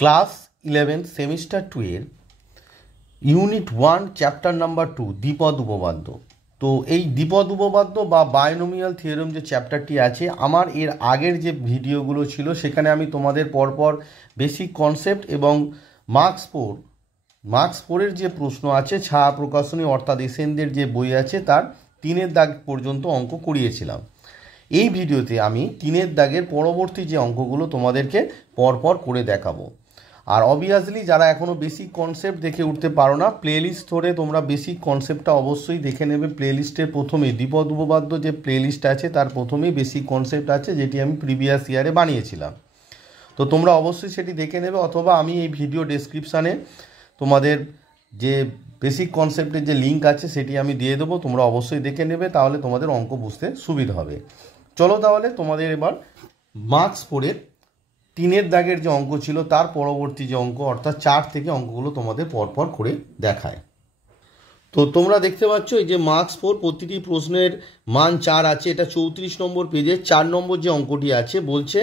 Class 11 semester 2 এর unit 1 chapter number 2 দ্বিপদ উপপাদ্য। তো এই দ্বিপদ উপপাদ্য বা বাইনোমিয়াল থিওরেম যে চ্যাপ্টারটি আছে, আমার এর আগের যে ভিডিওগুলো ছিল সেখানে আমি তোমাদের পরপর বেসিক কনসেপ্ট এবং মার্কস 4 যে প্রশ্ন আছে ছায়া প্রকাশনী অর্থাৎ এসএনদের যে বই আছে তার 3 দাগ পর্যন্ত অঙ্ক করিয়েছিলাম। এই ভিডিওতে আমি 3 দাগের পরবর্তী যে অঙ্কগুলো তোমাদেরকে পরপর করে দেখাবো। আর অবভিয়াসলি যারা এখনও বেসিক কনসেপ্ট দেখে উঠতে পারো না, প্লেলিস্ট ধরে তোমরা বেসিক কনসেপ্টটা অবশ্যই দেখে নেবে। প্লেলিস্টের প্রথমেই দ্বিপদ উপপাদ্য যে প্লেলিস্ট আছে তার প্রথমেই বেসিক কনসেপ্ট আছে, যেটি আমি প্রিভিয়াস ইয়ারে বানিয়েছিলাম। তো তোমরা অবশ্যই সেটি দেখে নেবে, অথবা আমি এই ভিডিও ডেসক্রিপশানে তোমাদের যে বেসিক কনসেপ্টের যে লিঙ্ক আছে সেটি আমি দিয়ে দেবো, তোমরা অবশ্যই দেখে নেবে, তাহলে তোমাদের অঙ্ক বুঝতে সুবিধা হবে। চলো তাহলে তোমাদের এবার মার্কস 4 3 দাগের যে অঙ্ক ছিল তার পরবর্তী যে অঙ্ক অর্থাৎ 4 থেকে অঙ্কগুলো তোমাদের পরপর করে দেখায়। তো তোমরা দেখতে পাচ্ছ এই যে মার্কস 4 প্রতিটি প্রশ্নের মান 4 আছে। এটা 34 নম্বর পেজে 4 নম্বর যে অঙ্কটি আছে বলছে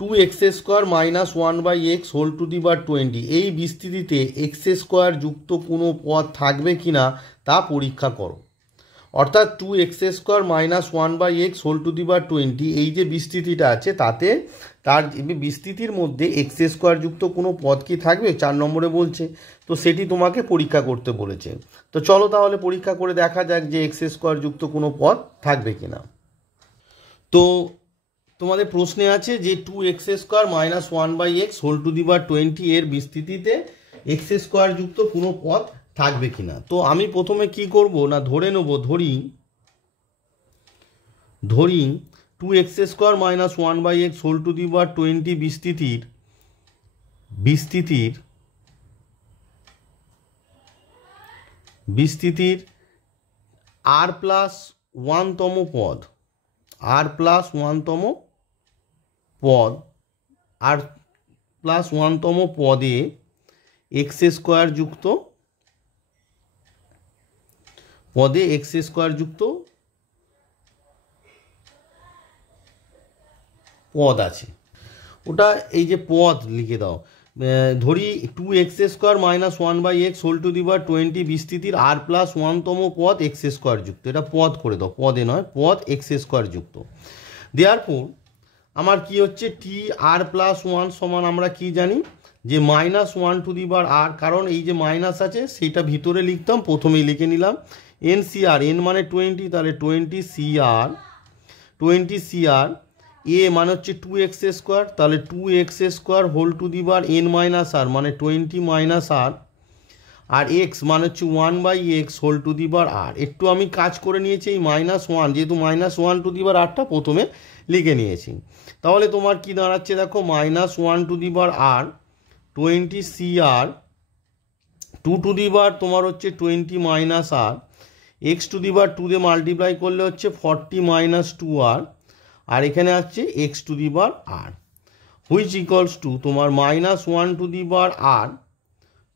2x² - 1/x whole to the power 20 এই বিস্তৃতিতে x² যুক্ত কোনো পদ থাকবে কিনা তা পরীক্ষা করো। অর্থাৎ 2x² - 1/x whole to the power 20 এই যে বিস্তৃতিটা আছে তাতে তার বিস্তৃতির মধ্যে x² যুক্ত কোনো পদ কি থাকবে 4 নম্বরে বলছে, তো সেটি তোমাকে পরীক্ষা করতে বলেছে। তো চলো তাহলে পরীক্ষা করে দেখা যাক যে x² যুক্ত কোনো পদ থাকবে কিনা। তো তোমাদের প্রশ্নে আছে যে 2x² - 1/x whole to the power 20 এর বিস্তৃতিতে x² যুক্ত কোনো পদ থাকবে কিনা। তো আমি প্রথমে কি করব না ধরে নেব, ধরি 2x² - 1/x whole to the power 20 বিস্তৃতির r+1তম পদ r+1তম পদে x² যুক্ত পদ আছে। ওটা এই যে পদ লিখে দাও, ধরি 2x² - 1/x whole to the power 20 বিস্তৃতির r+1তম পদ x² যুক্ত। এটা পদ করে দাও, পদে নয়, পদ x² যুক্ত। দেয়ারফর আমার কি হচ্ছে tr+1 সমান আমরা কি জানি যে -1 টু দি পাওয়ার r, কারণ এই যে মাইনাস আছে সেইটা ভিতরে লিখতাম, প্রথমেই লিখে নিলাম। NCR, n মানে 20, তাহলে 20CR এ মানে হচ্ছে 2x², তাহলে 2x² whole to the power n - r মানে 20 - r, আর x মানে হচ্ছে 1/x whole to the power r। একটু আমি কাজ করে নিয়েছি, এই -1 যেহেতু -1 টু দি পাওয়ার rটা প্রথমে লিখে নিয়েছি। তাহলে তোমার কি দাঁড়াচ্ছে দেখো, -1 to the power r 20CR 2 to the power তোমার হচ্ছে 20 - r, x to the power 2 দিয়ে মাল্টিপ্লাই করলে হচ্ছে 40 - 2r, আর এখানে আসছে x to the power r, which equals to তোমার -1 to the power r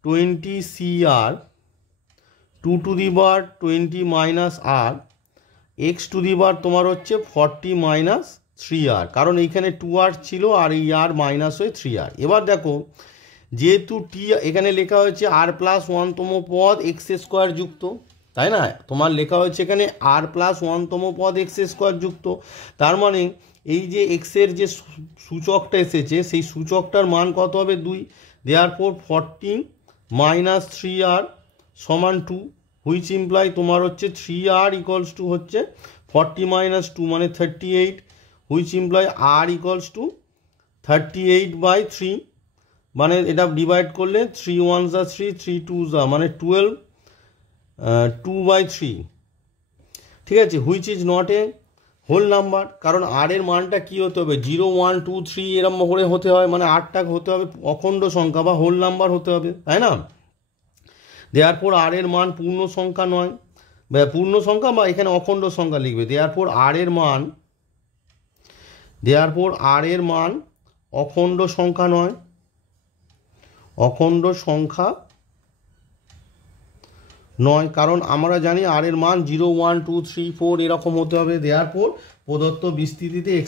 20CR 2 to the power 20 - r, x to the power তোমার হচ্ছে 40 - 3r, কারণ এইখানে 2r ছিল আর এই r মাইনাস হয়ে 3r। এবার দেখো যেহেতু এখানে লেখা হয়েছে r+1তম পদ x² যুক্ত, তাই না, তোমার লেখা হয়েছে এখানে r+1তম পদ x² যুক্ত, তার মানে এই যে x এর যে সূচকটা এসেছে সেই সূচকটার মান কত হবে 2, দেয়ারফর 40 - 3r সমান 2, হুইচ ইমপ্লাই তোমার হচ্ছে 3r ইকুয়ালস টু হচ্ছে 40 - 2 মানে 38, which imply r equals two 38/3, মানে এটা ডিভাইড করলে 3 1s are 3 3 2s are মানে 12 2/3, ঠিক আছে, which is not a whole number, কারণ আর এর মানটা কি হতে হবে 0 1 2 3 এরম করে হতে হয়, মানে আটটা হতে হবে অখণ্ড সংখ্যা বা হোল নাম্বার হতে হবে, তাই না। দেয়ারপর আর এর মান পূর্ণ সংখ্যা নয়, পূর্ণ সংখ্যা বা এখানে অখণ্ড সংখ্যা লিখবে। দেয়ারপর আর এর মান অখণ্ড সংখ্যা নয়, কারণ আমরা জানি আর এর মান 0 1 2 3 4 এরকম হতে হবে। দেয়ারপর প্রদত্ত বিস্তৃতিতে x²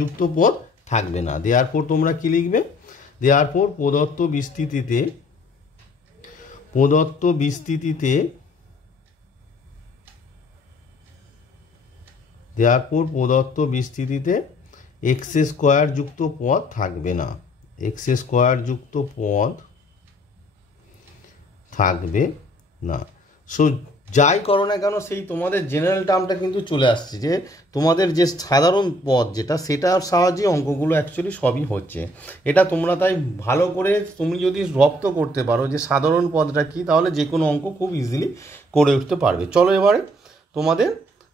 যুক্ত পদ থাকবে না। দেয়ারপর তোমরা কি লিখবে দেয়ারপর প্রদত্ত বিস্তৃতিতে এক্স স্কোয়ার যুক্ত পদ থাকবে না, এক্স স্কোয়ার যুক্ত পদ থাকবে না। সো যাই করো না কেন সেই তোমাদের জেনারেল টার্মটা কিন্তু চলে আসছে, যে তোমাদের যে সাধারণ পদ যেটা সেটার সাহায্যে অঙ্কগুলো অ্যাকচুয়ালি সবই হচ্ছে। এটা তোমরা তাই ভালো করে তুমি যদি রপ্ত করতে পারো যে সাধারণ পদটা কি, তাহলে যে কোনো অঙ্ক খুব ইজিলি করে উঠতে পারবে। চলো এবারে তোমাদের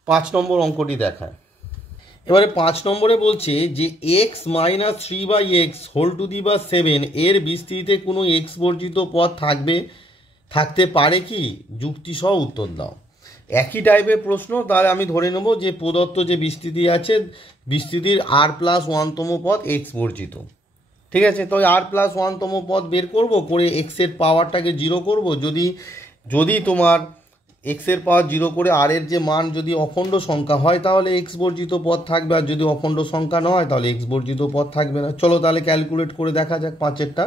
5 নম্বর অঙ্কটি দেখায়। এবারে 5 নম্বরে বলছে যে x minus 3/x whole to the power 7 এর বিস্তৃতিতে কোনো এক্স বর্জিত পদ থাকতে পারে কি, যুক্তি সহ উত্তর দাও। একই টাইপের প্রশ্ন, তাহলে আমি ধরে নেব যে প্রদত্ত যে বিস্তৃতি আছে, বিস্তৃতির r+1তম পদ এক্স বর্জিত। ঠিক আছে, তো r+1তম পদ বের করব, করে এক্সের পাওয়ারটাকে 0 করব। যদি তোমার এক্সের পাওয়ার 0 করে আর এর যে মান যদি অখণ্ড সংখ্যা হয় তাহলে এক্স বর্জিত পদ থাকবে, আর যদি অখণ্ড সংখ্যা না হয় তাহলে এক্স বর্জিত পদ থাকবে না। চলো তাহলে ক্যালকুলেট করে দেখা যাক। 5এরটা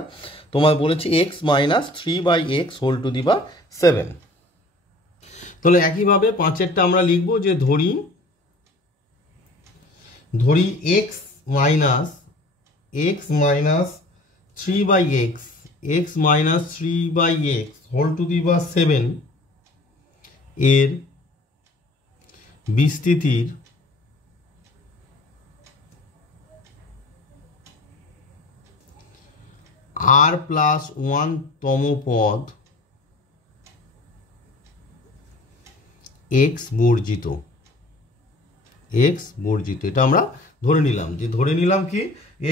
তোমার বলেছি x minus 3/x whole to the power 7। তাহলে একইভাবে 5এরটা আমরা লিখব যে ধরি x minus 3/x whole to the power 7 এর বিস্তৃতির r+1তম পদ এক্স বর্জিত। এটা আমরা ধরে নিলাম কি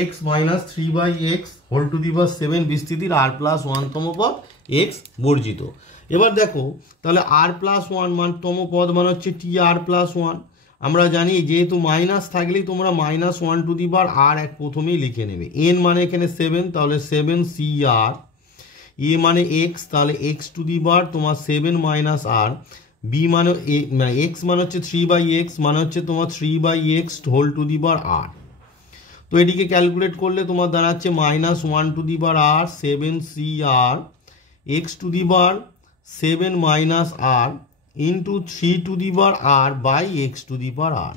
x minus 3/x whole to the power 7 বিস্তৃতির r+1তম পদ এক্স বর্জিত। এবার দেখো তাহলে r+1তম পদ মানে হচ্ছে tr+1। আমরা জানি যেহেতু মাইনাস থাকলেই তোমরা -1 টু দি পাওয়ার r এক প্রথমেই লিখে নেবে। n মানে এখানে 7, তাহলে 7cr। এ মানে x, তাহলে x টু দি পাওয়ার তোমার 7 - r। b মানে x মানে হচ্ছে 3/x, মানে হচ্ছে তোমার 3/x whole to the power r। তো এটিকে ক্যালকুলেট করলে তোমার দাঁড়াচ্ছে -1 to the power r 7cr x to the power 7 - r into 3 to the power r by x to the power r।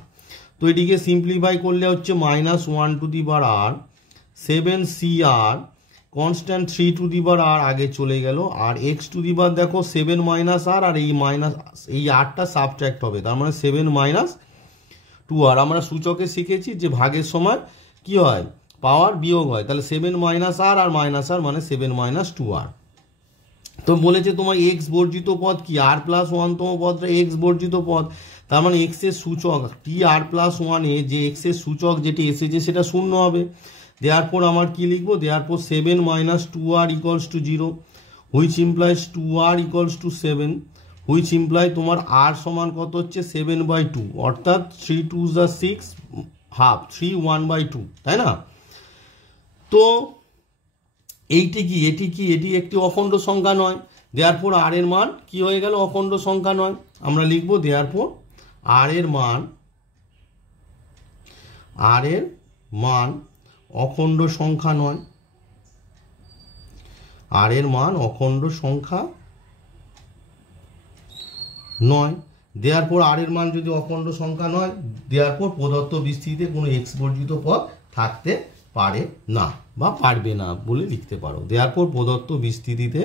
তো এটিকে সিম্পলিফাই করলে হচ্ছে -1 to the power r 7cr constant 3 to the power r আগে চলে গেল, আর x to the পাওয়ার দেখো 7 - r, আর এই rটা subtract হবে, তার মানে 7 - 2r। আমরা সূচকে শিখেছি যে ভাগের সময় কি হয়, পাওয়ার বিয়োগ হয়, তাহলে 7 - r আর -r মানে 7 - 2r। তো বলেছে তোমার এক্স বর্জিত পদ কি, r+1তম পদটা এক্স বর্জিত পদ, তার মানে এক্স এর সূচক tr+1 এ যে এক্স এর সূচক যেটি এসেছে সেটা 0 হবে। দেয়ারপর আমার কি লিখবো, দেয়ারপর 7 - 2r = 0, which implies 2r = 7, which imply তোমার r সমান কত হচ্ছে 7/2, অর্থাৎ 3 2 6 হাফ 3 1/2, তাই না? তো এটি একটি অখণ্ড সংখ্যা নয়, দেয়ারপর r এর মান কি হয়ে গেল, অখণ্ড সংখ্যা নয়। আমরা লিখব দেয়ারপর r এর মান অখণ্ড সংখ্যা নয়, r এর মান অখণ্ড সংখ্যা নয়। দেয়ারপর r এর মান যদি অখণ্ড সংখ্যা নয়, দেয়ারপর প্রদত্ত বিস্তৃতিতে কোনো এক্স বর্জিত পদ থাকতে পারে না বা পারবে না বলে লিখতে পারো। দেয়ারপর প্রদত্ত বিস্তৃতিতে,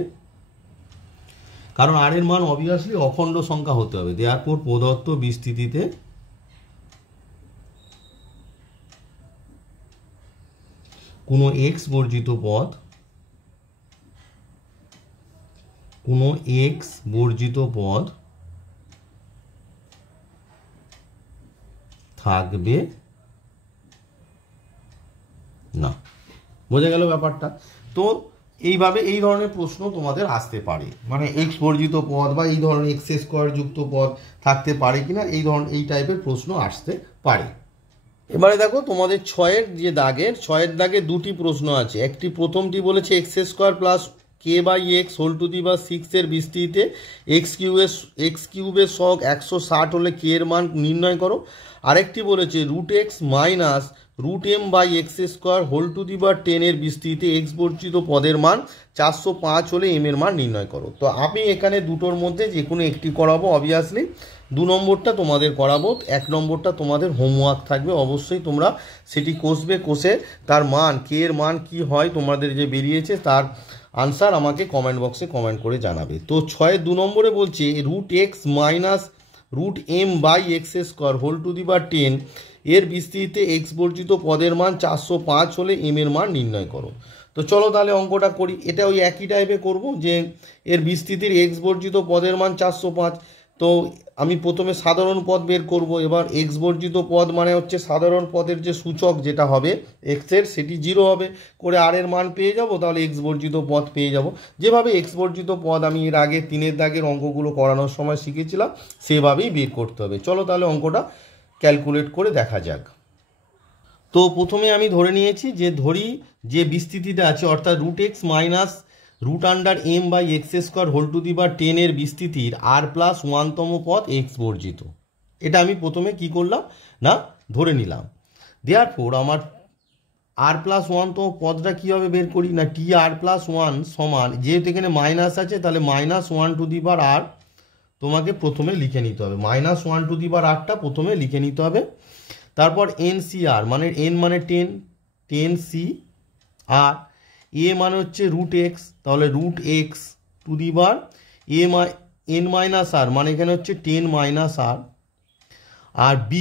কারণ r এর মান অবভিয়াসলি অখণ্ড সংখ্যা হতে হবে, দেয়ারপর প্রদত্ত বিস্তৃতিতে কোনো এক্স বর্জিত পদ থাকবে না। বোঝা গেল ব্যাপারটা? তো এইভাবে এই ধরনের প্রশ্ন তোমাদের আসতে পারে, মানে এক্স বর্জিত পদ বা এই ধরনের এক্স স্কোয়ার যুক্ত পদ থাকতে পারে কিনা, এই টাইপের প্রশ্ন আসতে পারে। এবারে দেখো তোমাদের 6 এর দাগে দুটি প্রশ্ন আছে। প্রথমটি বলেছে x² + k/x whole to the পাওয়ার 6 এর বিস্তৃতিতে এক্স কিউবের সহগ 160 হলে k এর মান নির্ণয় করো। আরেকটি বলেছে √x minus √m/x² whole to the power 10 এর বিস্তৃতিতে এক্স বর্জিত পদের মান 405 হলে m এর মান নির্ণয় করো। তো আমি এখানে দুটোর মধ্যে যে কোনো একটি করাবো অবভিয়াসলি। 2 নম্বরটা তোমাদের করাবো, 1 নম্বরটা তোমাদের হোমওয়ার্ক থাকবে, অবশ্যই তোমরা সেটি কষে তার মান k এর মান কি হয় তোমাদের যে বেরিয়েছে তার আনসার আমাকে কমেন্ট বক্সে কমেন্ট করে জানাবে। তো 6-2 নম্বরে বলছে √x minus √m/x² whole to the power 10 এর বিস্তৃতিতে এক্স বর্জিত পদের মান 405 হলে m এর মান নির্ণয় করো। তো চলো তাহলে অঙ্কটা করি। এটা ওই একই টাইপে করব যে এর বিস্তৃতির এক্স বর্জিত পদের মান 405। তো আমি প্রথমে সাধারণ পদ বের করব। এবার এক্স বর্জিত পদ মানে হচ্ছে সাধারণ পদের যে সূচক যেটা হবে এক্সের সেটি 0 হবে করে আর এর মান পেয়ে যাব, তাহলে এক্স বর্জিত পদ পেয়ে যাব। যেভাবে এক্স বর্জিত পদ আমি এর আগে 3-এর দাগের অঙ্কগুলো করানোর সময় শিখেছিলাম সেভাবেই বের করতে হবে। চলো তাহলে অঙ্কটা ক্যালকুলেট করে দেখা যাক। তো প্রথমে আমি ধরে নিয়েছি যে বিস্তৃতিটা আছে অর্থাৎ √x minus √m/x² whole to the power 10 এর বিস্তৃতির r+1তম পদ এক্স বর্জিত। এটা আমি প্রথমে কি করলাম না ধরে নিলাম। দেয়ারফর আমার r+1তম পদটা কীভাবে বের করি না tr+1 সমান, যেহেতু এখানে মাইনাস আছে তাহলে -1 টু দি পাওয়ার r তোমাকে প্রথমে লিখে নিতে হবে। -1 টু দি পাওয়ার rটা প্রথমে লিখে নিতে হবে। তারপর NCR মানে n মানে 10c আর a মানে হচ্ছে √x, তাহলে √x to the power n মাইনাস r মানে এখানে হচ্ছে 10 মাইনাস r আর b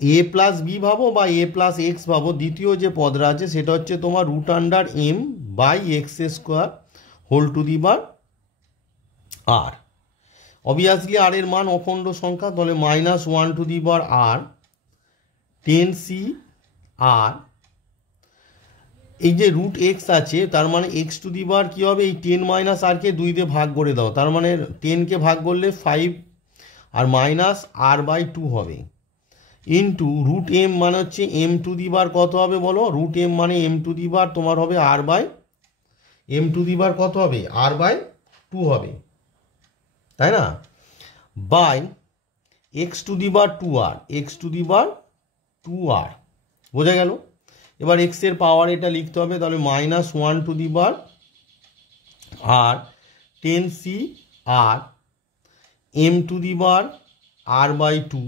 a প্লাস b ভাবো বা a প্লাস x ভাবো। দ্বিতীয় যে পদটা আছে সেটা হচ্ছে তোমার √m/x² whole to the power r। Obviously r এর মান অখণ্ড সংখ্যা, তাহলে -1 to the power r 10c আর এই যে √x আছে তার মানে x টু দি পাওয়ার কী হবে, এই 10 মাইনাস rকে 2 দিয়ে ভাগ করে দাও, তার মানে 10কে ভাগ করলে 5 আর মাইনাস r/2 হবে ইন্টু √m মানে হচ্ছে m টু দি পাওয়ার কত হবে বলো, √m মানে m টু দি পাওয়ার তোমার হবে m টু দি পাওয়ার কত হবে r/2 হবে, তাই না, by x to the power 2r, x to the power 2r বোঝা গেল। এবার x এর পাওয়ার এটা লিখতে হবে, তাহলে -1 to the power r 10c r m to the power r/2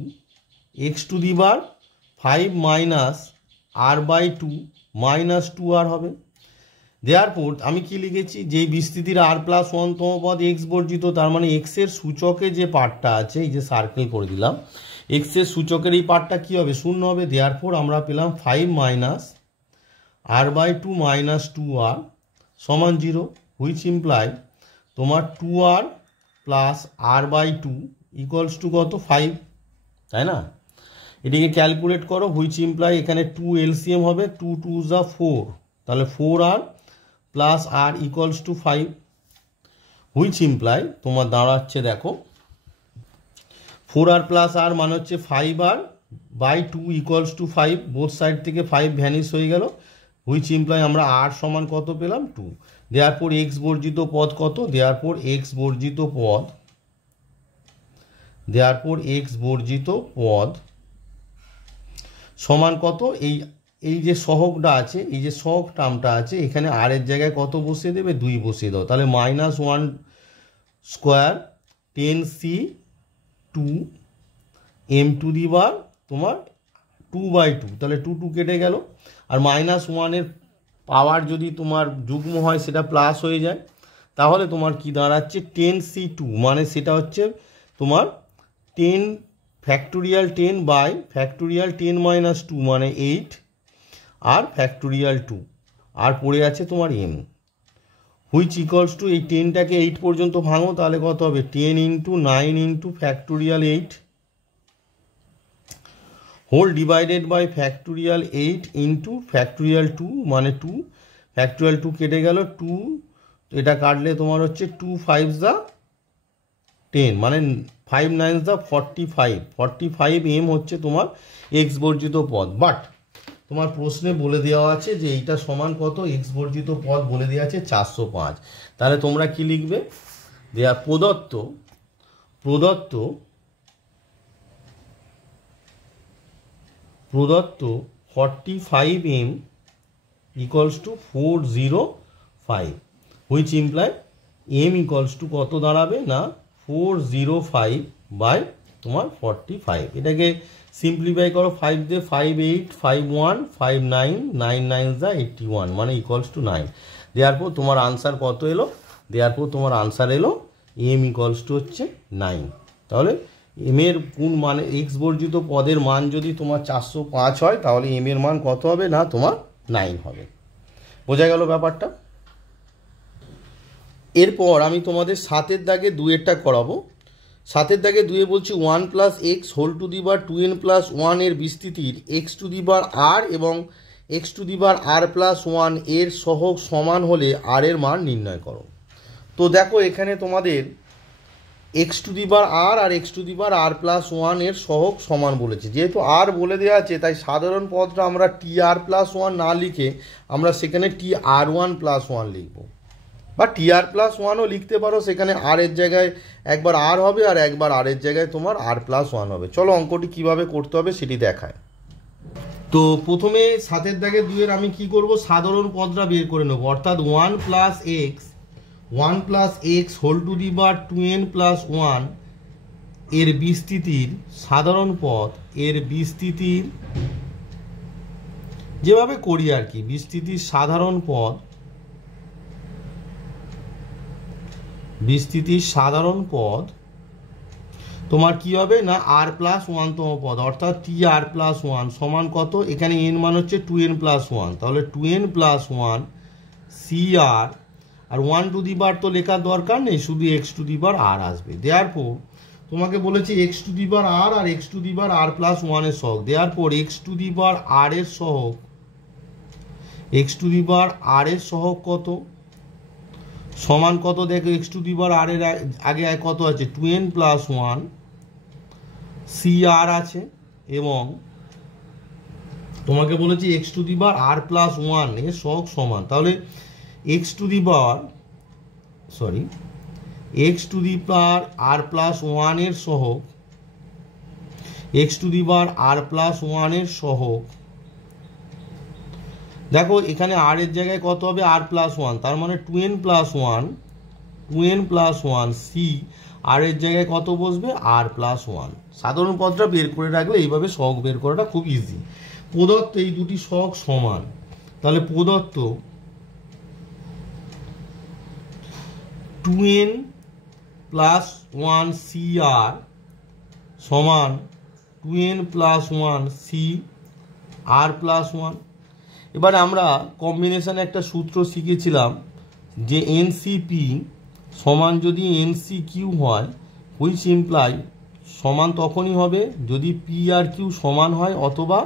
x to the power 5 minus r/2 -2r হবে। দেয়ারফর আমি কি লিখেছি, যে বিস্তৃতির r+1তম পদ এক্স বর্জিত, তার মানে এক্স এর সূচকে যে পার্টটা আছে এই যে সার্কেল করে দিলাম, এক্স এর সূচকের এই পার্টটা কি হবে 0 হবে। দেয়ারফর আমরা পেলাম 5 মাইনাস r/2 -2r সমান 0, হুইচ ইমপ্লাই তোমার 2r plus r/2 equals to কত 5, তাই না। এটিকে ক্যালকুলেট করো, হুইচ ইমপ্লাই এখানে 2 LCM হবে, 2 2 যা 4, তাহলে 4r plus r equals to 5, which imply তোমার দাঁড়াচ্ছে দেখো 4r প্লাস r মানে হচ্ছে 5r by 2 equals to 5, both side থেকে 5 ভ্যানিশ হয়ে গেল, হুইচ ইমপ্লাই আমরা r সমান কত পেলাম 2। দেয়ারফর এক্স বর্জিত পদ কত, দেয়ারফর এক্স বর্জিত পদ সমান কত, এই যে সহগটা আছে, এই যে সহগ টার্মটা আছে এখানে আর এর জায়গায় কত বসিয়ে দেবে 2 বসিয়ে দাও, তাহলে -1 square 10c 2 m to the power তোমার 2/2, তাহলে 2 2 কেটে গেল, আর -1 এর পাওয়ার যদি তোমার যুগ্ম হয় সেটা প্লাস হয়ে যায়, তাহলে তোমার কি দাঁড়াচ্ছে 10c2 মানে সেটা হচ্ছে তোমার 10 ফ্যাক্টোরিয়াল 10 বাই ফ্যাক্টোরিয়াল 10 মাইনাস 2 মানে 8 আর ফ্যাক্টোরিয়াল 2 আর পড়ে আছে তোমার m, হুইচ ইকুয়ালস টু এই 10টাকে 8 পর্যন্ত ভাঙো তাহলে কত হবে 10 into 9 into factorial 8 whole divided by factorial 8 into factorial 2 মানে 2, ফ্যাক্টোরিয়াল 2 কেটে গেল 2, এটা কাটলে তোমার হচ্ছে 2 5 যা 10 মানে 5 9 যা 45 m হচ্ছে তোমার এক্স বর্জিত পদ। বাট তোমার প্রশ্নে বলে দেওয়া আছে যে এইটা সমান কত, এক্স বর্জিত পদ বলে দেওয়া আছে 405। তাহলে তোমরা কি লিখবে, দেয়া প্রদত্ত 45m equals to 405, which imply m equals to কত দাঁড়াবে না 405 বাই তোমার 45। এটাকে সিম্পলিফাই করো, 5 দিয়ে 5 8 5 1 5 9 9 9 যা 81 মানে ইকুয়ালস টু 9। দেয়ারপর তোমার আনসার কত এলো, তোমার আনসার এলো m ইকুয়ালস টু হচ্ছে 9। তাহলে m এর কোন মানে x বর্জিত পদের মান যদি তোমার 405 হয় তাহলে m এর মান কত হবে না তোমার 9 হবে। বোঝা গেল ব্যাপারটা। এরপর আমি তোমাদের 7-এর দাগে 2-এরটা করাবো। 7-এর দাগে 2-এ বলছি 1 plus x whole to the বার 2n প্লাস 1 এর বিস্তৃতির এক্স টু দি বার আর এবং এক্স টু দি বার আর প্লাস 1 এর সহগ সমান হলে আর এর মান নির্ণয় করো। তো দেখো এখানে তোমাদের এক্স টু দি বার আর এক্স টু দি বার আর প্লাস 1 এর সহগ সমান বলেছে। যেহেতু আর বলে দেওয়া আছে তাই সাধারণ পদটা আমরা টি আর প্লাস 1 না লিখে আমরা সেখানে টি আর 1 প্লাস 1 লিখবো, বা টি আর প্লাস 1ও লিখতে পারো। সেখানে আর এর জায়গায় একবার আর হবে আর একবার আর এর জায়গায় তোমার আর প্লাস 1 হবে। চলো অঙ্কটি কিভাবে করতে হবে সেটি দেখায়। তো প্রথমে 7-এর দাগে 2-এর আমি কি করব, সাধারণ পদটা বের করে নেব। অর্থাৎ 1 plus x whole to the বার 2n প্লাস 1 এর বিস্তৃতির সাধারণ পদ এর বিস্তৃতির যেভাবে করি আর কি, বিস্তৃতির সাধারণ পদ তোমার কি হবে না আর প্লাস 1 তম পদ, অর্থাৎ টি আর প্লাস 1 সমান কত, এখানে এন মান হচ্ছে 2n প্লাস 1, তাহলে 2n plus 1 C R 1 to the বার তো লেখার দরকার নেই, শুধু এক্স টু দি বার আর আসবে। দেয়ারপর তোমাকে বলেছি এক্স টু দি বার আর এক্স টু দি বার আর প্লাস 1 এর সহগ। দেয়ারপর এক্স টু দি বার আর এর সহগ, এক্স টু দি বার আর এর সহগ কত সমান কত, দেখো এক্স টু দি বার আর এর আগে কত আছে 2n প্লাস 1 সি আর আছে, এবং তোমাকে বলেছি এক্স টু দি বার আর প্লাস 1 এর সহগ সমান। তাহলে এক্স টু দি বার আর প্লাস 1 এর সহগ, এক্স টু দি বার আর প্লাস 1 এর সহগ, দেখো এখানে আর এর জায়গায় কত হবে আর প্লাস 1, তার মানে 2n প্লাস 1 সি আর এর জায়গায় কত বসবে আর প্লাস 1। সাধারণ পদটা বের করে রাখলে এইভাবে সহগ বের করাটা খুব ইজি। প্রদত্ত এই দুটি সহগ সমান, তাহলে প্রদত্ত 2n প্লাস 1 সি আর সমান 2n প্লাস 1 সি আর প্লাস 1। এবারে আমরা কম্বিনেশনে একটা সূত্র শিখেছিলাম যে এনসিপি সমান যদি এনসি কিউ হয়, হুইচ ইমপ্লাই সমান তখনই হবে যদি পি আর কিউ সমান হয় অথবা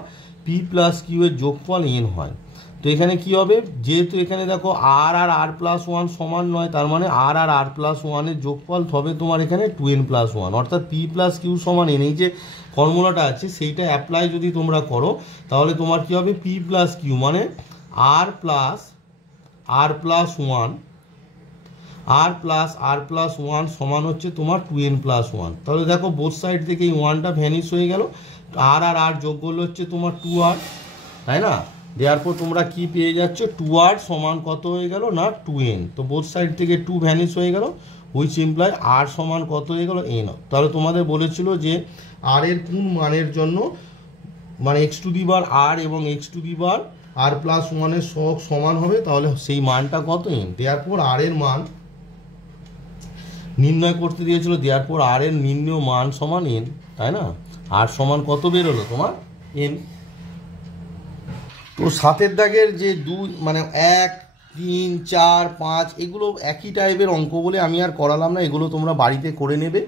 পি প্লাস কিউ এর যোগফল এন হয়। তো এখানে কি হবে, যেহেতু এখানে দেখো আর আর প্লাস 1 সমান নয়, তার মানে আর প্লাস 1 এর যোগফল হবে তোমার এখানে 2n প্লাস 1, অর্থাৎ পি প্লাস কিউ সমান এন। এই যে ফর্মুলাটা আছে সেইটা অ্যাপ্লাই যদি তোমরা করো তাহলে তোমার কি হবে, পি প্লাস কিউ মানে আর প্লাস 1 সমান হচ্ছে তোমার 2n প্লাস 1। তাহলে দেখো বোথ সাইড থেকে এই 1টা ভ্যানিশ হয়ে গেল, আর যোগ করলে হচ্ছে তোমার 2r, তাই না। দেওয়ার তোমরা কি পেয়ে যাচ্ছ, 2r সমান কত হয়ে গেল না 2n। তো বোথ সাইড থেকে 2 ভ্যানিশ হয়ে গেল, হুইচ ইমপ্লাই আর সমান কত হয়ে গেল n। তাহলে তোমাদের বলেছিল যে আর এর কোন মানের জন্য মানে এক্স টু দি বার আর এবং এক্স টু দি বার আর প্লাস 1 এর সহগ সমান হবে, তাহলে সেই মানটা কত n। দেওয়ার পর আর এর মান নির্ণয় করতে দিয়েছিল, দেওয়ার পর আর এর নির্ণয় মান সমান n, তাই না। আর সমান কত বেরোলো তোমার n। তো 7-এর দাগের যে 2 মানে 1 3 4 5 এগুলো একই টাইপের অঙ্ক বলে আমি আর করালাম না, এগুলো তোমরা বাড়িতে করে নেবে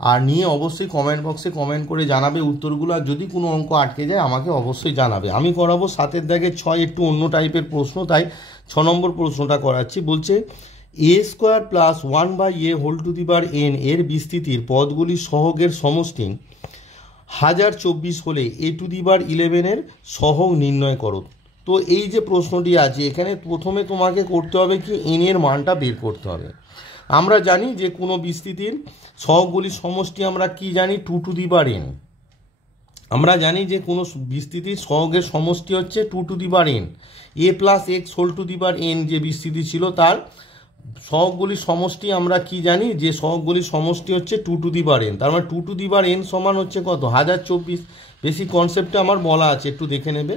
আর নিয়ে অবশ্যই কমেন্ট বক্সে কমেন্ট করে জানাবে উত্তরগুলো। আর যদি কোনো অঙ্ক আটকে যায় আমাকে অবশ্যই জানাবে। আমি করাবো 7-এর দাগের 6, একটু অন্য টাইপের প্রশ্ন, তাই 6 নম্বর প্রশ্নটা করাচ্ছি। বলছে a square plus 1/a whole to the বার n এর বিস্তৃতির পদগুলির সহগের সমষ্টি 1024 হলে a টু দি পাওয়ার 11 সহগ নির্ণয় করো। তো এই যে প্রশ্নটি আছে এখানে প্রথমে তোমাকে করতে হবে কি n এর মানটা বের করতে হবে। আমরা জানি যে কোনো বিস্তৃতির সহগগুলির সমষ্টি আমরা কি জানি 2 টু দি পাওয়ার n। আমরা জানি যে কোনো বিস্তৃতির সহগের সমষ্টি হচ্ছে 2 to the power n। a plus x whole to the power n যে বিস্তৃতি ছিল তার সহগগুলির সমষ্টি আমরা কি জানি যে সহগগুলির সমষ্টি হচ্ছে 2 টু দি পাওয়ার n। তার মানে 2 টু দি পাওয়ার n সমান হচ্ছে কত 1024। বেশি কনসেপ্টে আমার বলা আছে, একটু দেখে নেবে।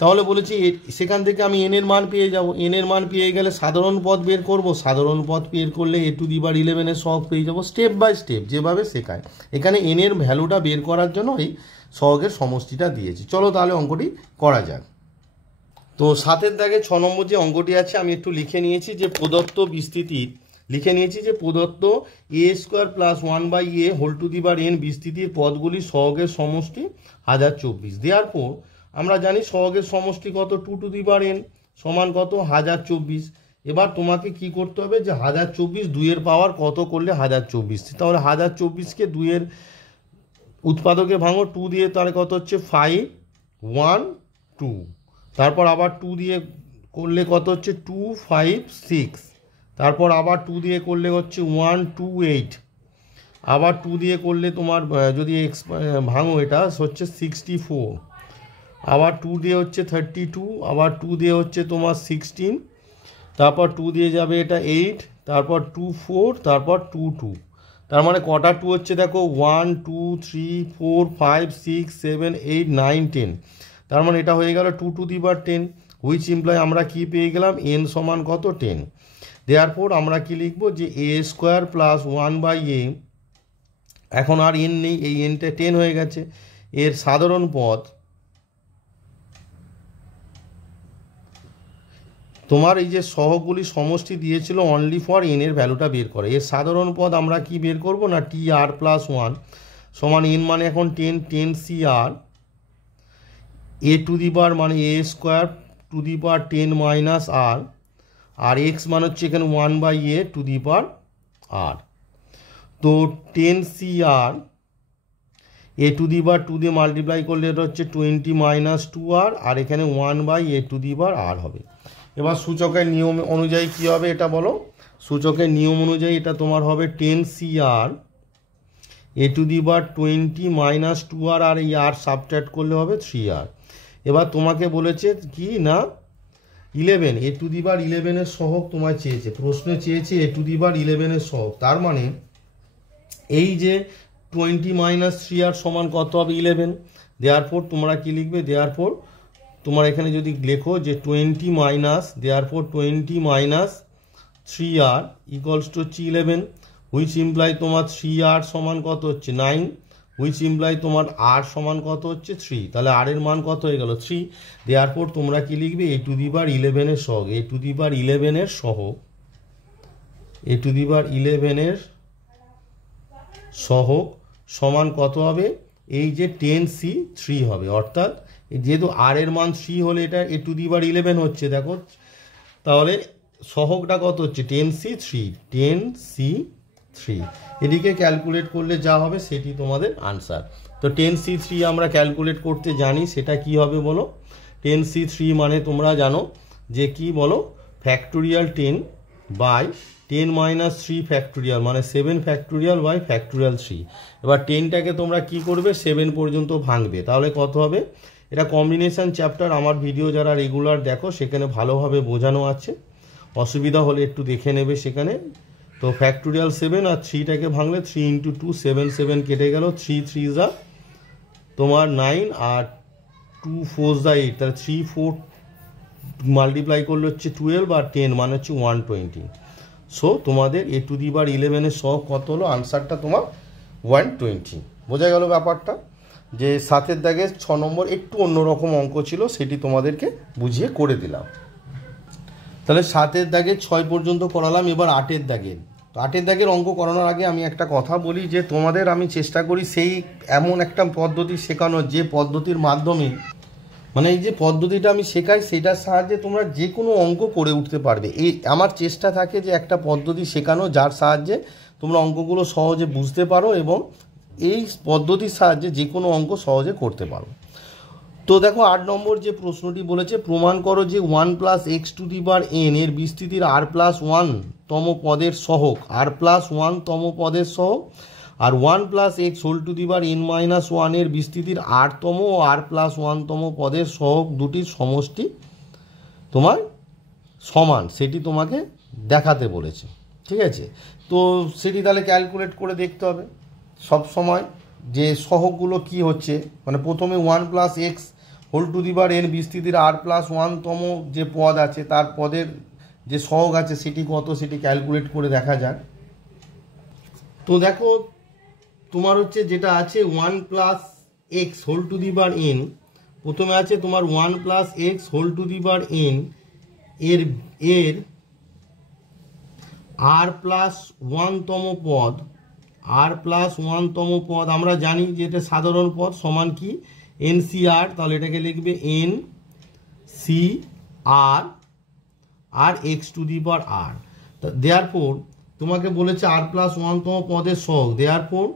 তাহলে বলেছি সেখান থেকে আমি n এর মান পেয়ে যাব। n এর মান পেয়ে গেলে সাধারণ পদ বের করব। সাধারণ পদ বের করলে a টু দি পাওয়ার 11 এর সহগ পেয়ে যাব। স্টেপ বাই স্টেপ যেভাবে শেখায় এখানে n এর ভ্যালুটা বের করার জন্য এই সহগের সমষ্টিটা দিয়েছি। চলো তাহলে অঙ্কটি করা যাক। তো 7 দাগে 6 নম্বর যে অঙ্কটি আছে আমি একটু লিখে নিয়েছি যে প্রদত্ত বিস্তৃতির প্রদত্ত a square plus 1/a whole to the power n বিস্তৃতির পদগুলির সহগের সমষ্টি 1024। দেয়ারফর আমরা জানি সহগের সমষ্টি কত 2 টু দি পাওয়ার n সমান কত 1024। এবার তোমাকে কি করতে হবে যে 1024 2 এর পাওয়ার কত করলে 1024। তাহলে 1024কে 2 এর উৎপাদকে ভাঙো 2 দিয়ে তাহলে কত হচ্ছে 5 1 2। তারপর আবার 2 দিয়ে করলে কত হচ্ছে 2 5 6। তারপর আবার 2 দিয়ে করলে হচ্ছে 1 2 8। আবার 2 দিয়ে করলে তোমার যদি ভাঙো এটা হচ্ছে 64। আবার 2 দিয়ে হচ্ছে 32। আবার 2 দিয়ে হচ্ছে তোমার 16। তারপর 2 দিয়ে যাবে এটা 8। তারপর 2 4। তারপর 2 2। তার মানে কটা 2 হচ্ছে দেখো 1 2 3 4 5 6 7 8 9 10। তার মানে এটা হয়ে গেল 2 to the power 10 which imply আমরা কি পেয়ে গেলাম n সমান কত 10। দেয়ারফর আমরা কি লিখব যে a স্কোয়ার প্লাস 1/a এখন আর n নেই, এই nটা 10 হয়ে গেছে। এর সাধারণ পদ তোমার এই যে সহগগুলি সমষ্টি দিয়েছিল অনলি ফর n এর ভ্যালুটা বের করে। এর সাধারণ পদ আমরা কি বের করব না tr প্লাস 1 সমান n মানে এখন 10 10cr a two the power মানে a square to the power 10 minus r আর x মানে হচ্ছে এখানে 1/a two the power r। তো 10cr a two the power 2 দিয়ে মাল্টিপ্লাই করলে এটা হচ্ছে 20 মাইনাস 2r আর এখানে 1/a two the power r হবে। এবার সূচকের নিয়ম অনুযায়ী কি হবে এটা বলো। সূচকের নিয়ম অনুযায়ী এটা তোমার হবে 10cr a two the power 20 minus 2r আর এই r সাবট্রাক্ট করলে হবে 3r। এবার তোমাকে বলেছে কি না 11 a টু দি পাওয়ার 11 এর সহগ তোমায় চেয়েছে, প্রশ্নে চেয়েছে a টু দি পাওয়ার 11 এর সহগ। তার মানে এই যে 20 মাইনাস 3r সমান কত হবে 11। দেয়ারফর তোমরা কি লিখবে দেয়ারফর তোমার এখানে যদি লেখো যে 20 minus therefore 20 minus 3r equals to হচ্ছে 11 হুইচ ইমপ্লাই তোমার 3r সমান কত হচ্ছে 9 হুইচ ইমপ্লাই তোমার r সমান কত হচ্ছে 3। তাহলে r এর মান কত হয়ে গেল 3। দেয়ারফর তোমরা কি লিখবে a টু দি পাওয়ার 11 এর সহগ a টু দি পাওয়ার 11 এর সহগ a টু দি পাওয়ার 11 এর সহগ সমান কত হবে এই যে 10c3 হবে। অর্থাৎ যেহেতু r এর মান 3 হলে এটা a টু দি পাওয়ার 11 হচ্ছে দেখো, তাহলে সহগটা কত হচ্ছে 10c3 এদিকে ক্যালকুলেট করলে যা হবে সেটি তোমাদের আনসার। তো 10c3 আমরা ক্যালকুলেট করতে জানি, সেটা কি হবে বলো। 10c3 মানে তোমরা জানো যে কি বলো ফ্যাক্টোরিয়াল 10 বাই 10 মাইনাস 3 ফ্যাক্টোরিয়াল মানে 7 ফ্যাক্টোরিয়াল বাই ফ্যাক্টোরিয়াল 3। এবার 10টাকে তোমরা কি করবে 7 পর্যন্ত ভাঙবে, তাহলে কত হবে। এটা কম্বিনেশন চ্যাপ্টার, আমার ভিডিও যারা রেগুলার দেখো সেখানে ভালোভাবে বোঝানো আছে, অসুবিধা হলে একটু দেখে নেবে সেখানে। তো ফ্যাক্টোরিয়াল 7 আর 3টাকে ভাঙলে 3 ইন্টু 2 7 7 কেটে গেল 3 3 যা তোমার 9 আর 2 4 যা 8, তাহলে 3 4 মাল্টিপ্লাই করলে হচ্ছে 12 আর 10 মানে হচ্ছে 120। সো তোমাদের a টু দি পাওয়ার 11 এর সহগ কত হলো, আনসারটা তোমার 120। বোঝা গেল ব্যাপারটা। যে 7 দাগের 6 নম্বর একটু অন্যরকম অঙ্ক ছিল, সেটি তোমাদেরকে বুঝিয়ে করে দিলাম। তাহলে 7 দাগের 6 পর্যন্ত করালাম। এবার 8 দাগের। তো 8 দাগের অঙ্ক করানোর আগে আমি একটা কথা বলি যে তোমাদের আমি চেষ্টা করি সেই এমন একটা পদ্ধতি শেখানোর যে পদ্ধতির মাধ্যমে মানে এই যে পদ্ধতিটা আমি শেখাই সেটার সাহায্যে তোমরা যে কোনো অঙ্ক করে উঠতে পারবে। এই আমার চেষ্টা থাকে যে একটা পদ্ধতি শেখানো যার সাহায্যে তোমরা অঙ্কগুলো সহজে বুঝতে পারো এবং এই পদ্ধতির সাহায্যে যে কোনো অঙ্ক সহজে করতে পারো। তো দেখো 8 নম্বর যে প্রশ্নটি বলেছে, প্রমাণ করো যে 1 plus x to the power n এর বিস্তৃতির আর প্লাস 1 তম পদের সহগ, আর প্লাস 1 তম পদের সহগ, আর 1 plus x whole to the power n minus 1 এর বিস্তৃতির আর তম ও আর প্লাস 1 তম পদের সহগ দুটির সমষ্টি তোমার সমান, সেটি তোমাকে দেখাতে বলেছে। ঠিক আছে, তো সেটি তাহলে ক্যালকুলেট করে দেখতে হবে সব সময় যে সহগগুলো কি হচ্ছে। মানে প্রথমে 1 plus x whole to the power n বিস্তৃতির আর প্লাস 1 তম যে পদ আছে তার পদের যে সহগ আছে সেটি কত, সেটি ক্যালকুলেট করে দেখা যাক। তো দেখো তোমার হচ্ছে যেটা আছে 1 plus x whole to the power n, প্রথমে আছে তোমার 1 plus x whole to the power n এর আর প্লাস 1 তম পদ, আর প্লাস 1 তম পদ আমরা জানি যে এটা সাধারণ পদ সমান কি এন সি আর, তাহলে এটাকে লিখবে এন সি আর আর x to the power r. Therefore তোমাকে বলেছে আর প্লাস 1 তম পদের সহগ, therefore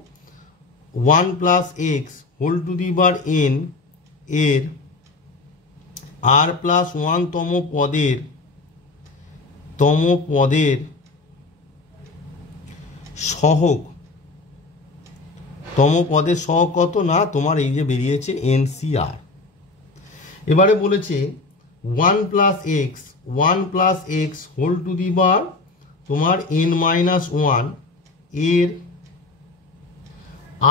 1 plus x whole to the power n এর আর প্লাস 1 তম পদের সহগ, তম পদের সহগ কত না তোমার এই যে বেরিয়েছে এনসিআর। এবারে বলেছে 1 plus x whole to the power তোমার এন মাইনাস 1 এর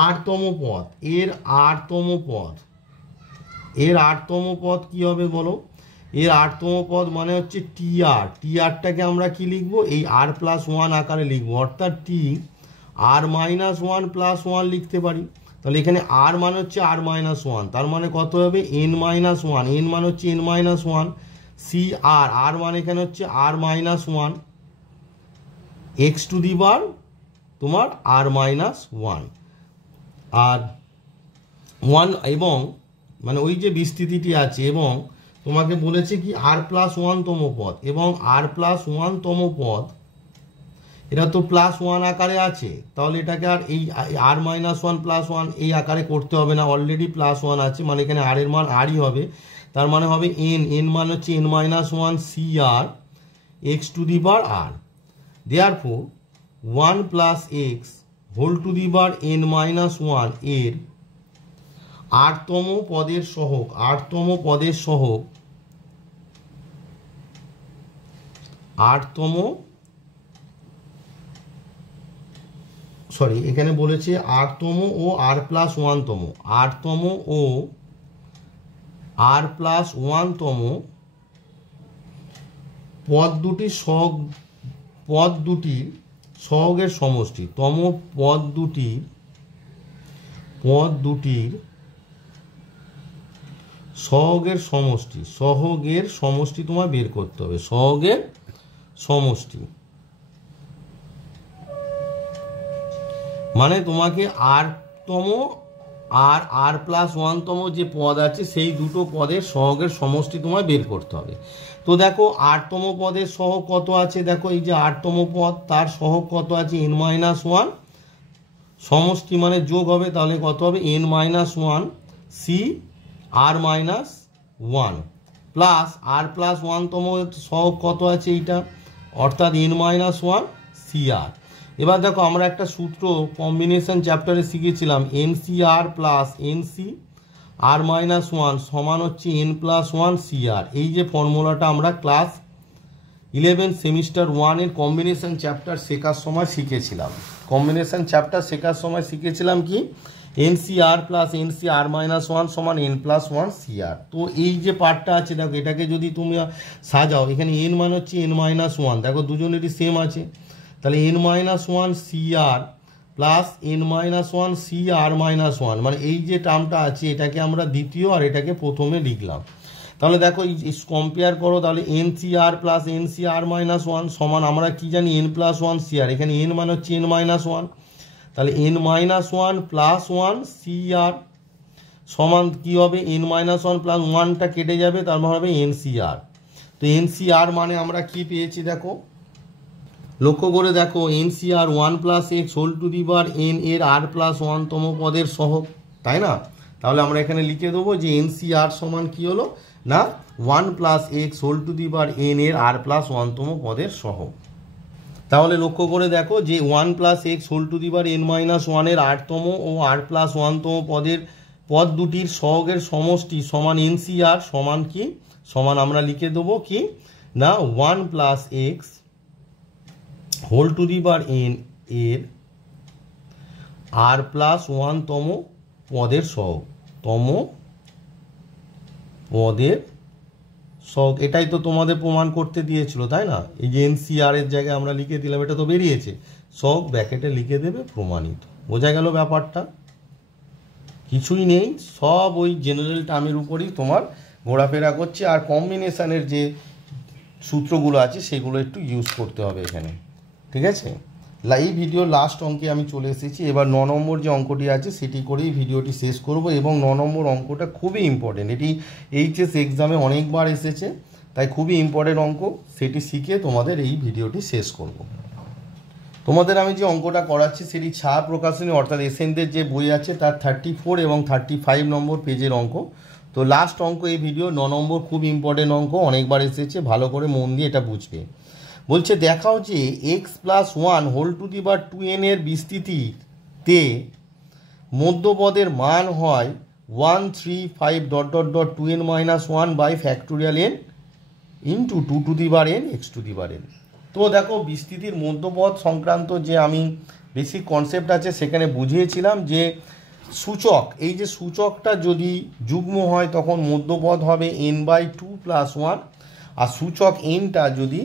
আটতম পদ, এর আটতম পদ কি হবে বলো? এর আটতম পদ মানে হচ্ছে টিআর, টিআরটাকে আমরা কি লিখবো? এই আর প্লাস 1 আকারে লিখবো, অর্থাৎ টি আর মাইনাস 1 প্লাস 1 লিখতে পারি। তাহলে এখানে আর মানে হচ্ছে আর মাইনাস 1, তার মানে কত হবে এন মাইনাস 1, এন মানে হচ্ছে এন মাইনাস 1 সি আর, আর মানে এখানে হচ্ছে আর minus 1 x to the power তোমার আর মাইনাস 1 আর 1 এবং মানে ওই যে বিস্তৃতিটি আছে, এবং তোমাকে বলেছে কি আর প্লাস 1 তম পদ, এবং আর প্লাস 1 তম পদ এটা তো প্লাস 1 আকারে আছে, তাহলে এটাকে আর এই আর মাইনাস 1 প্লাস 1 এই আকারে করতে হবে না, অলরেডি প্লাস 1 আছে, মানে এখানে আর এর মান আরই হবে, তার মানে হবে এন, এন মান হচ্ছে n minus 1 C r x to the power r. Therefore 1 plus x whole to the power n minus 1 এর আটতম পদের সহগ, এখানে বলেছে আটতম ও আর প্লাস 1 তম, আটতম ও আর প্লাস 1 তম পদ দুটির সহগের সমষ্টি, তম পদ দুটির সহগের সমষ্টি তোমার বের করতে হবে, সহগের সমষ্টি মানে তোমাকে আরতম আর আর প্লাস 1 তম যে পদ আছে সেই দুটো পদের সহগের সমষ্টি তোমায় বের করতে হবে। তো দেখো আটতম পদের সহগ কত আছে, দেখো এই যে আটতম পদ তার সহগ কত আছে এন মাইনাস 1, সমষ্টি মানে যোগ হবে, তাহলে কত হবে এন মাইনাস 1 সি আর মাইনাস 1 প্লাস আর প্লাস 1 তম সহগ কত আছে এইটা, অর্থাৎ এন মাইনাস 1 সি আর। এবার দেখো আমরা একটা সূত্র কম্বিনেশন চ্যাপ্টারে শিখেছিলাম, এন সি আর প্লাস এন সি আর মাইনাস 1 সমান হচ্ছে এন প্লাস 1 সি আর। এই যে ফর্মুলাটা আমরা ক্লাস 11 সেমিস্টার 1 এর কম্বিনেশন চ্যাপ্টার শেখার সময় শিখেছিলাম, কি এন সি আর প্লাস এন সি আর মাইনাস 1 সমান এন প্লাস 1 সি আর। তো এই যে পার্টটা আছে দেখো, এটাকে যদি তুমি সাজাও, এখানে এন মানে হচ্ছে এন মাইনাস 1, দেখো দুজনেরই সেম আছে, তাহলে এন মাইনাস 1 সি আর প্লাস এন মাইনাস 1 সি আর মাইনাস 1, মানে এই যে টার্মটা আছে এটাকে আমরা দ্বিতীয় আর এটাকে প্রথমে লিখলাম। তাহলে দেখো এই কম্পেয়ার করো, তাহলে এন সি আর প্লাস এন সি আর মাইনাস 1 সমান আমরা কি জানি এন প্লাস 1 সি আর, এখানে এন মানে হচ্ছে এন মাইনাস 1, তাহলে এন মাইনাস 1 প্লাস 1 সি আর সমান কি হবে এন মাইনাস 1 প্লাস 1টা কেটে যাবে, তার মানে হবে এন সি আর। তো এন সি আর মানে আমরা কি পেয়েছি দেখো লক্ষ্য করে দেখো এনসিআর 1+x⁴n এর r+1তম পদের সহগ, তাই না? তাহলে আমরা এখানে লিখে দেবো যে এনসিআর সমান কি হলো না 1+x⁴n এর r+1তম পদের সহগ। তাহলে লক্ষ্য করে দেখো যে 1+x⁴n-1 এর rতম ও r+1তম পদ দুটির সহগের সমষ্টি সমান এনসিআর সমান কি সমান আমরা লিখে দেবো কি না 1+x⁴n এর r+1তম পদের সহগ, এটাই তো তোমাদের প্রমাণ করতে দিয়েছিল, তাই না? এই যে এনসিআর এর জায়গায় আমরা লিখে দিলাম, এটা তো বেরিয়েছে, সহগ ব্র্যাকেটে লিখে দেবে প্রমাণিত। বোঝা গেল ব্যাপারটা? কিছুই নেই, সব ওই জেনারেল টার্মের উপরই তোমার ঘোরাফেরা করছে, আর কম্বিনেশনের যে সূত্রগুলো আছে সেগুলো একটু ইউজ করতে হবে এখানে, ঠিক আছে? এই ভিডিও লাস্ট অঙ্কে আমি চলে এসেছি। এবার 9 নম্বর যে অঙ্কটি আছে সেটি করেই ভিডিওটি শেষ করব, এবং 9 নম্বর অঙ্কটা খুবই ইম্পর্টেন্ট, এটি এইচএস এক্সামে অনেকবার এসেছে, তাই খুবই ইম্পর্টেন্ট অঙ্ক, সেটি শিখে তোমাদের এই ভিডিওটি শেষ করব। তোমাদের আমি যে অঙ্কটা করাচ্ছি সেটি ছায়া প্রকাশনী অর্থাৎ এসএনদের যে বই আছে তার 34 এবং 35 নম্বর পেজের অঙ্ক। তো লাস্ট অঙ্ক এই ভিডিও 9 নম্বর, খুব ইম্পর্টেন্ট অঙ্ক, অনেকবার এসেছে, ভালো করে মন দিয়ে এটা বুঝবে। বলছে দেখাও যে x+1⁴n এর বিস্তৃতিতে মধ্যপদের মান হয় 135 ... (2n - 1 × 2n x⁴n). তো দেখো বিস্তৃতির মধ্যপদ সংক্রান্ত যে আমি বেসিক কনসেপ্ট আছে সেখানে বুঝিয়েছিলাম যে সূচক, এই যে সূচকটা যদি যুগ্ম হয় তখন মধ্যপদ হবে n/2 + 1, আর সূচক nটা যদি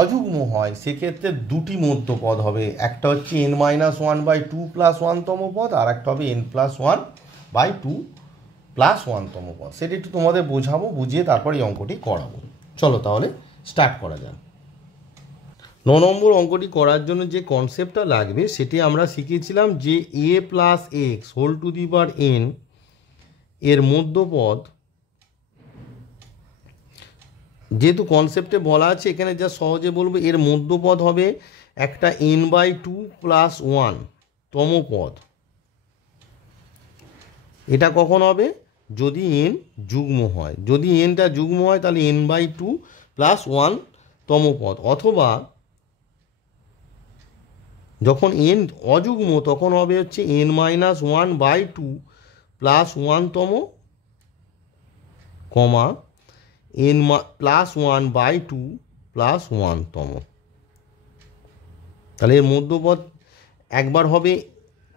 অযুগ্ম হয় সেক্ষেত্রে দুটি মধ্যপদ হবে, একটা হচ্ছে n-1/2 + 1তম পদ, আর একটা হবে n+1/2 + 1তম পদ। সেটা একটু তোমাদের বোঝাবো, বুঝিয়ে তারপর এই অঙ্কটি করাবো। চলো তাহলে স্টার্ট করা যাক। 9 নম্বর অঙ্কটি করার জন্য যে কনসেপ্টটা লাগবে সেটি আমরা শিখেছিলাম যে a+x⁴n এর মধ্যপদ, যেহেতু কনসেপ্টে বলা আছে এখানে যা সহজে বলবো, এর মধ্যপদ হবে একটা n/2 + 1তম পদ। এটা কখন হবে? যদি n যুগ্ম হয়, যদি nটা যুগ্ম হয় তাহলে n/2 + 1তম পদ, অথবা যখন n অযুগ্ম তখন হবে হচ্ছে n-1/2 + 1তম, n+1/2 + 1তম। তাহলে এর মধ্যপদ একবার হবে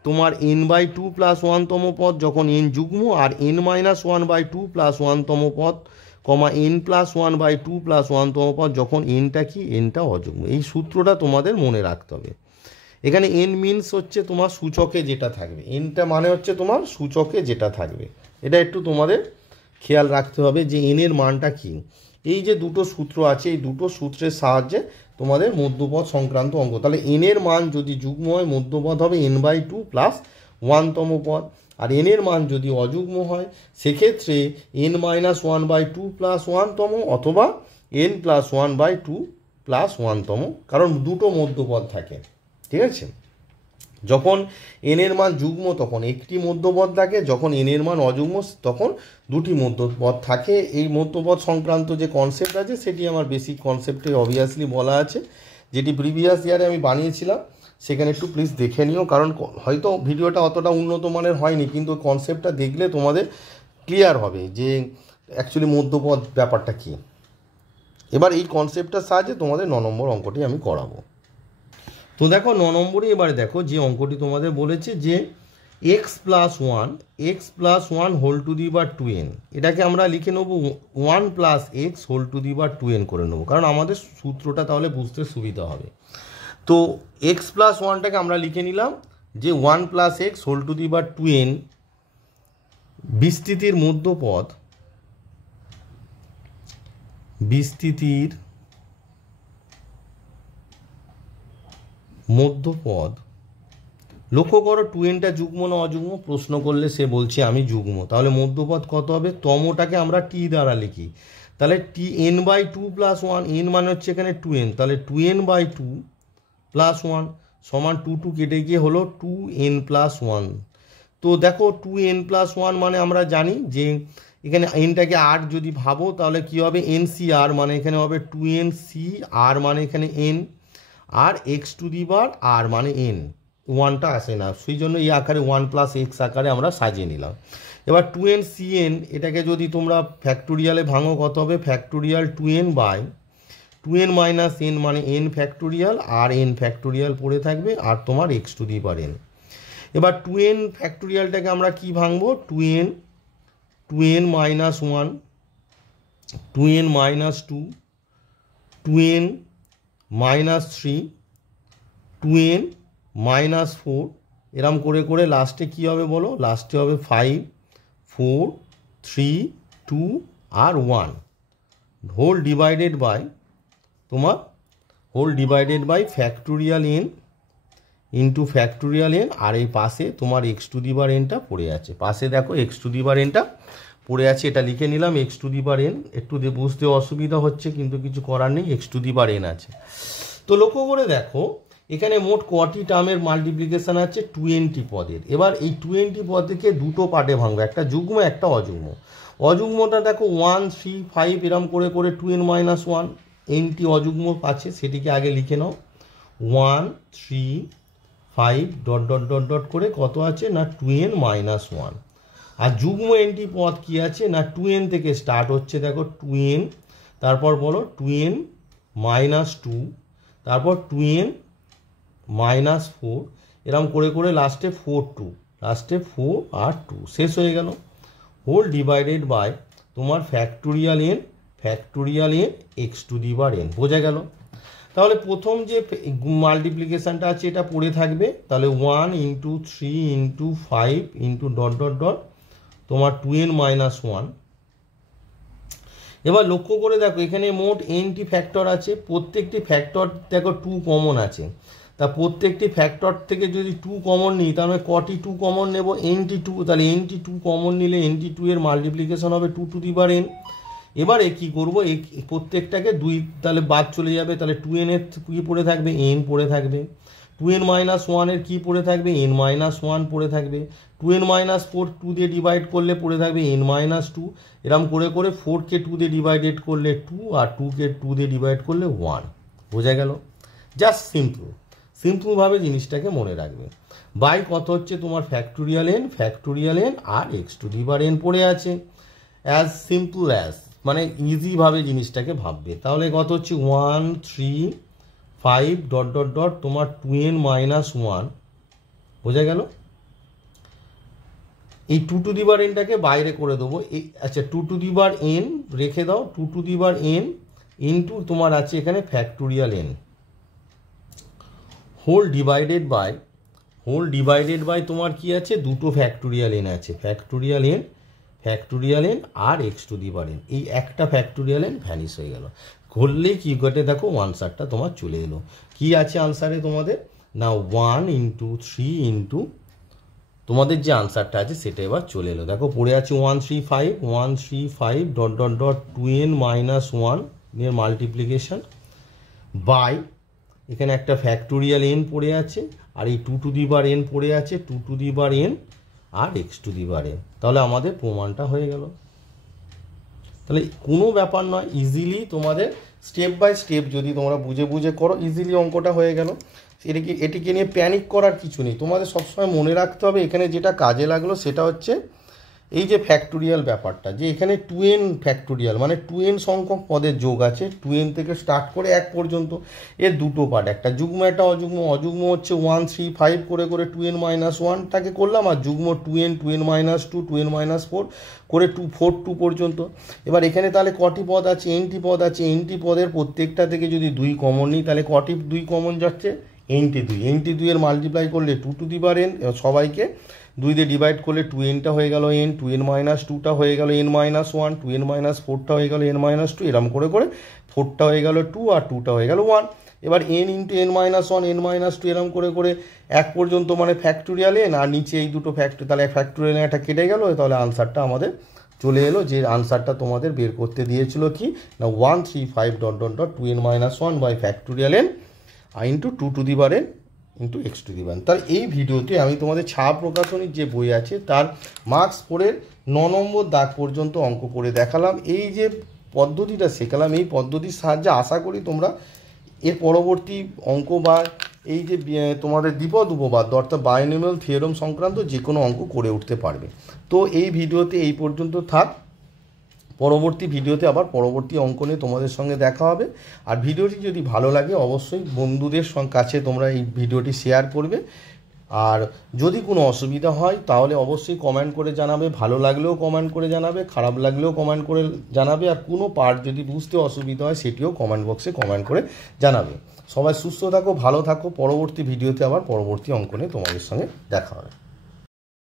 তোমার n/2 + 1তম পদ যখন n যুগ্ম, আর n-1/2 + 1তম পদ, n+1/2 + 1তম পদ যখন nটা কি nটা অযুগ্ম। এই সূত্রটা তোমাদের মনে রাখতে হবে। এখানে n মিনস হচ্ছে তোমার সূচকে যেটা থাকবে, nটা মানে হচ্ছে তোমার সূচকে যেটা থাকবে, এটা একটু তোমাদের খেয়াল রাখতে হবে যে n এর মানটা কি। এই যে দুটো সূত্র আছে, এই দুটো সূত্রের সাহায্যে তোমাদের মধ্যপদ সংক্রান্ত অঙ্ক। তাহলে n এর মান যদি যুগ্ম হয় মধ্যপদ হবে n/2 + 1তম পদ, আর n এর মান যদি অযুগ্ম হয় সেক্ষেত্রে n-1/2 + 1তম অথবা n+1/2 + 1তম, কারণ দুটো মধ্যপদ থাকে, ঠিক আছে? যখন n এর মান যুগ্ম তখন একটি মধ্যপদ থাকে, যখন n এর মান অযুগ্ম তখন দুটি মধ্যপদ থাকে। এই মধ্যপদ সংক্রান্ত যে কনসেপ্ট আছে সেটি আমার বেসিক কনসেপ্টে অবভিয়াসলি বলা আছে, যেটি প্রিভিয়াস ইয়ারে আমি বানিয়েছিলাম, সেখানে একটু প্লিজ দেখে নিও, কারণ হয়তো ভিডিওটা অতটা উন্নত মানের হয়নি, কিন্তু কনসেপ্টটা দেখলে তোমাদের ক্লিয়ার হবে যে অ্যাকচুয়ালি মধ্যপদ ব্যাপারটা কী। এবার এই কনসেপ্টটার সাহায্যে তোমাদের 9 নম্বর অঙ্কটি আমি করাবো। তো দেখো 9 নম্বরে এবারে দেখো যে অঙ্কটি তোমাদের বলেছে যে x+1 x+1⁴n, এটাকে আমরা লিখে নেব 1+x⁴n করে নেব, কারণ আমাদের সূত্রটা তাহলে বুঝতে সুবিধা হবে। তো x+1টাকে আমরা লিখে নিলাম যে 1+x⁴n বিস্তৃতির মধ্যপদ, লক্ষ্য করো 2nটা যুগ্ম না অযুগ্ম, প্রশ্ন করলে সে বলছে আমি যুগ্ম, তাহলে মধ্যপদ কত হবে? তমটাকে আমরা t দ্বারা লিখি, তাহলে n/2 + 1, n মানে হচ্ছে এখানে 2n, তাহলে 2n/2 প্লাস ওয়ান সমান টু টু কেটে গিয়ে হলো 2n+1। তো দেখো 2n+1 মানে আমরা জানি যে এখানে এনটাকে আর যদি ভাবো তাহলে কি হবে, NCR মানে এখানে হবে 2nCR মানে এখানে n, আর x⁴ মানে n, ওয়ানটা আসে না, সেই জন্য এই আকারে 1+x আকারে আমরা সাজিয়ে নিলাম। এবার 2nCn এটাকে যদি তোমরা ফ্যাক্টোরিয়ালে ভাঙো কত হবে, ফ্যাক্টোরিয়াল 2n/2n - n মানে n ফ্যাক্টোরিয়াল, আর n ফ্যাক্টোরিয়াল পড়ে থাকবে, আর তোমার x⁴n। এবার 2n ফ্যাক্টোরিয়ালটাকে আমরা কি ভাঙবো, 2n -1, 2n -2, 2n -3, 2n -4, এরম করে করে লাস্টে কি হবে বলো, লাস্টে হবে 5, 4, 3, 2 আর 1 হোল ডিভাইডেড বাই তোমার factorial n into factorial n, আর এই পাশে তোমার x⁴nটা পড়ে আছে, পাশে দেখো x⁴nটা পড়ে আছে, এটা লিখে নিলাম x⁴n। একটু বুঝতে অসুবিধা হচ্ছে কিন্তু কিছু করার নেই, x⁴n আছে। তো লক্ষ্য করে দেখো এখানে মোট কটি টার্মের মাল্টিপ্লিকেশান আছে, 20 পদের। এবার এই 20 পদকে দুটো পার্টে ভাঙবে, একটা যুগ্ম একটা অযুগ্ম। অযুগ্মটা দেখো 1, 3, 5 এরম করে করে 2n - 1 nটি অযুগ্ম আছে, সেটিকে আগে লিখে নাও 1, 3, 5 ... করে কত আছে না 2n - 1। আর যুগ্ম এনটি পদ কি আছে না 2n থেকে স্টার্ট হচ্ছে, দেখো 2n, তারপর বলো 2n - 2, তারপর 2n -4, এরম করে করে লাস্টে 4 2, লাস্টে 4 আর 2 শেষ হয়ে গেল, হোল ডিভাইডেড বাই তোমার ফ্যাক্টোরিয়াল n x⁴n। বোঝা গেল? তাহলে প্রথম যে মাল্টিপ্লিকেশানটা আছে এটা পড়ে থাকবে, তাহলে 1 × 3 × 5 .. তোমার 2n - 1। এবার লক্ষ্য করে দেখো এখানে মোট nটি ফ্যাক্টর আছে, প্রত্যেকটি ফ্যাক্টর দেখো 2 কমন আছে, তা প্রত্যেকটি ফ্যাক্টর থেকে যদি 2 কমন নিই তাহলে কটি 2 কমন নেব, nটি 2, তাহলে nটি 2 কমন নিলে nটি 2 এর মাল্টিপ্লিকেশন হবে 2⁴n। এবারে কি করব, এই প্রত্যেকটাকে 2 তাহলে বাদ চলে যাবে, তাহলে 2n এর কি পড়ে থাকবে, n পড়ে থাকবে, 2n - 1 এর কি পড়ে থাকবে, n - 1 পড়ে থাকবে, 2n - 4 2 দিয়ে ডিভাইড করলে পড়ে থাকবে n - 2, এরম করে করে 4কে 2 দিয়ে ডিভাইডেড করলে 2, আর 2কে 2 দিয়ে ডিভাইড করলে 1। বোঝা গেল? জাস্ট সিম্পলভাবে জিনিসটাকে মনে রাখবে। বাই কত হচ্ছে তোমার ফ্যাক্টোরিয়াল n আর x⁴n পড়ে আছে, অ্যাজ সিম্পল অ্যাজ, মানে ইজিভাবে জিনিসটাকে ভাববে। তাহলে কত হচ্ছে 1, 3, 5 ... তোমার 2n - 1। বোঝা গেল? এই 2⁴nটাকে বাইরে করে দেবো, এই আচ্ছা 2⁴n রেখে দাও, 2⁴n ইন্টু তোমার আছে এখানে factorial n whole divided by তোমার কি আছে, দুটো ফ্যাক্টোরিয়াল n আছে, ফ্যাক্টোরিয়াল n আর x⁴n। এই একটা ফ্যাক্টোরিয়াল n ভ্যানিশ হয়ে গেল, করলেই কি ঘটে দেখো আনসারটা তোমার চলে এলো। কি আছে আনসারে তোমাদের না 1 × 3 × তোমাদের যে আনসারটা আছে সেটা এবার চলে এলো, দেখো পড়ে আছে 135 ... 2n - 1 এর মাল্টিপ্লিকেশন বাই এখানে একটা ফ্যাক্টোরিয়াল n পড়ে আছে, আর এই 2⁴n পড়ে আছে, 2⁴n আর x⁴n। তাহলে আমাদের প্রমাণটা হয়ে গেল। তাহলে কোনো ব্যাপার নয়, ইজিলি তোমাদের স্টেপ বাই স্টেপ যদি তোমরা বুঝে বুঝে করো ইজিলি অঙ্কটা হয়ে গেল। এটিকে নিয়ে প্যানিক করার কিছু নেই, তোমাদের সবসময় মনে রাখতে হবে এখানে যেটা কাজে লাগলো সেটা হচ্ছে এই যে ফ্যাক্টোরিয়াল ব্যাপারটা, যে এখানে 2n ফ্যাক্টোরিয়াল মানে 2n সংখ্যক পদের যোগ আছে, 2n থেকে স্টার্ট করে 1 পর্যন্ত, এর দুটো পার্ট, একটা যুগ্ম একটা অযুগ্ম। অযুগ্ম হচ্ছে 1, 3, 5 করে করে 2n - 1টাকে করলাম, আর যুগ্ম 2n, 2n - 2, 2n - 4 করে 4 2 পর্যন্ত। এবার এখানে তাহলে কটি পদ আছে, nটি পদ আছে, nটি পদের প্রত্যেকটা থেকে যদি 2 কমন নিই তাহলে কটি 2 কমন যাচ্ছে, nটি 2 এর মাল্টিপ্লাই করলে 2⁴n, সবাইকে 2 দিয়ে ডিভাইড করলে 2nটা হয়ে গেল n, 2n - 2টা হয়ে গেল n - 1, 2n - 4টা হয়ে গেল n - 2, এরম করে করে 4টা হয়ে গেল 2 আর 2টা হয়ে গেল 1। এবার n × n - 1 n - 2 এরম করে করে 1 পর্যন্ত মানে ফ্যাক্টোরিয়াল n, আর নিচে এই দুটো তাহলে ফ্যাক্টোরিয়াল একটা কেটে গেল, তাহলে আনসারটা আমাদের চলে এলো। যে আনসারটা তোমাদের বের করতে দিয়েছিল কি না 135 ... 2n - 1 by factorial n I into 2n into x⁴। তার এই ভিডিওতে আমি তোমাদের ছায়া প্রকাশনীর যে বই আছে তার মার্কস 4-এর 9 নম্বর দাগ পর্যন্ত অঙ্ক করে দেখালাম। এই যে পদ্ধতিটা শেখালাম, এই পদ্ধতির সাহায্যে আশা করি তোমরা এর পরবর্তী অঙ্ক বা এই যে তোমাদের দ্বিপদ উপপাদ্য অর্থাৎ বাইনোমিয়াল থিওরেম সংক্রান্ত যে কোনো অঙ্ক করে উঠতে পারবে। তো এই ভিডিওতে এই পর্যন্ত থাক। পরবর্তী ভিডিওতে আবার পরবর্তী অঙ্ক নিয়ে তোমাদের সঙ্গে দেখা হবে। আর ভিডিওটি যদি ভালো লাগে অবশ্যই বন্ধুদের কাছে তোমরা এই ভিডিওটি শেয়ার করবে। আর যদি কোনো অসুবিধা হয় তাহলে অবশ্যই কমেন্ট করে জানাবে, ভালো লাগলেও কমেন্ট করে জানাবে, খারাপ লাগলেও কমেন্ট করে জানাবে। আর কোনো পার্ট যদি বুঝতে অসুবিধা হয় সেটিও কমেন্ট বক্সে কমেন্ট করে জানাবে। সবাই সুস্থ থাকো, ভালো থাকো। পরবর্তী ভিডিওতে আবার পরবর্তী অঙ্ক নিয়ে তোমাদের সঙ্গে দেখা হবে।